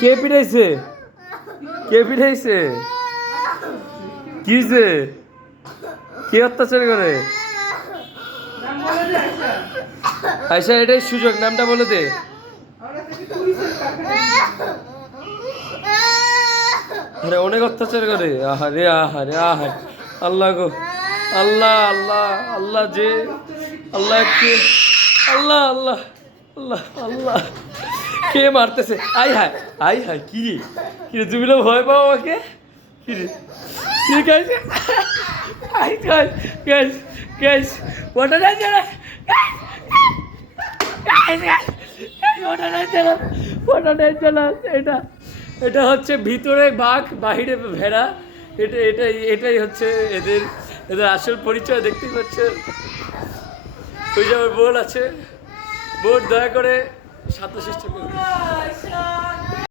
কে পিটাইছে? কে পিটাইছে? কিছে? কে অত্যাচার করে? আয়সা, এটাই সুযোগ, নামটা বলে দে। আরে অনেক অত্যাচার করে। আহারে আহারে আহারে, আল্লাহ গো, আল্লাহ আল্লাহ আল্লাহ, যে আল্লাহ কে, আল্লাহ আল্লাহ আল্লাহ আল্লাহ, কে মারতেছে? আই হায়, আই হায়, কি রে, কি রে, তুমি ভয় পাও আমাকে? কি রে, কি guys, I guys, guys, guys, ওটা না যারা, গাইস, গাইস, ওটা না যারা, ওটা না যারা, এটা, এটা হচ্ছে ভিতরে বাঘ, বাহিরে ভেড়া। এটাই হচ্ছে এদের, এদের আসল পরিচয়। দেখতে পাচ্ছে ওই যে আমার বোন আছে, বোন দয়া করে সাথে চেষ্টা করবে।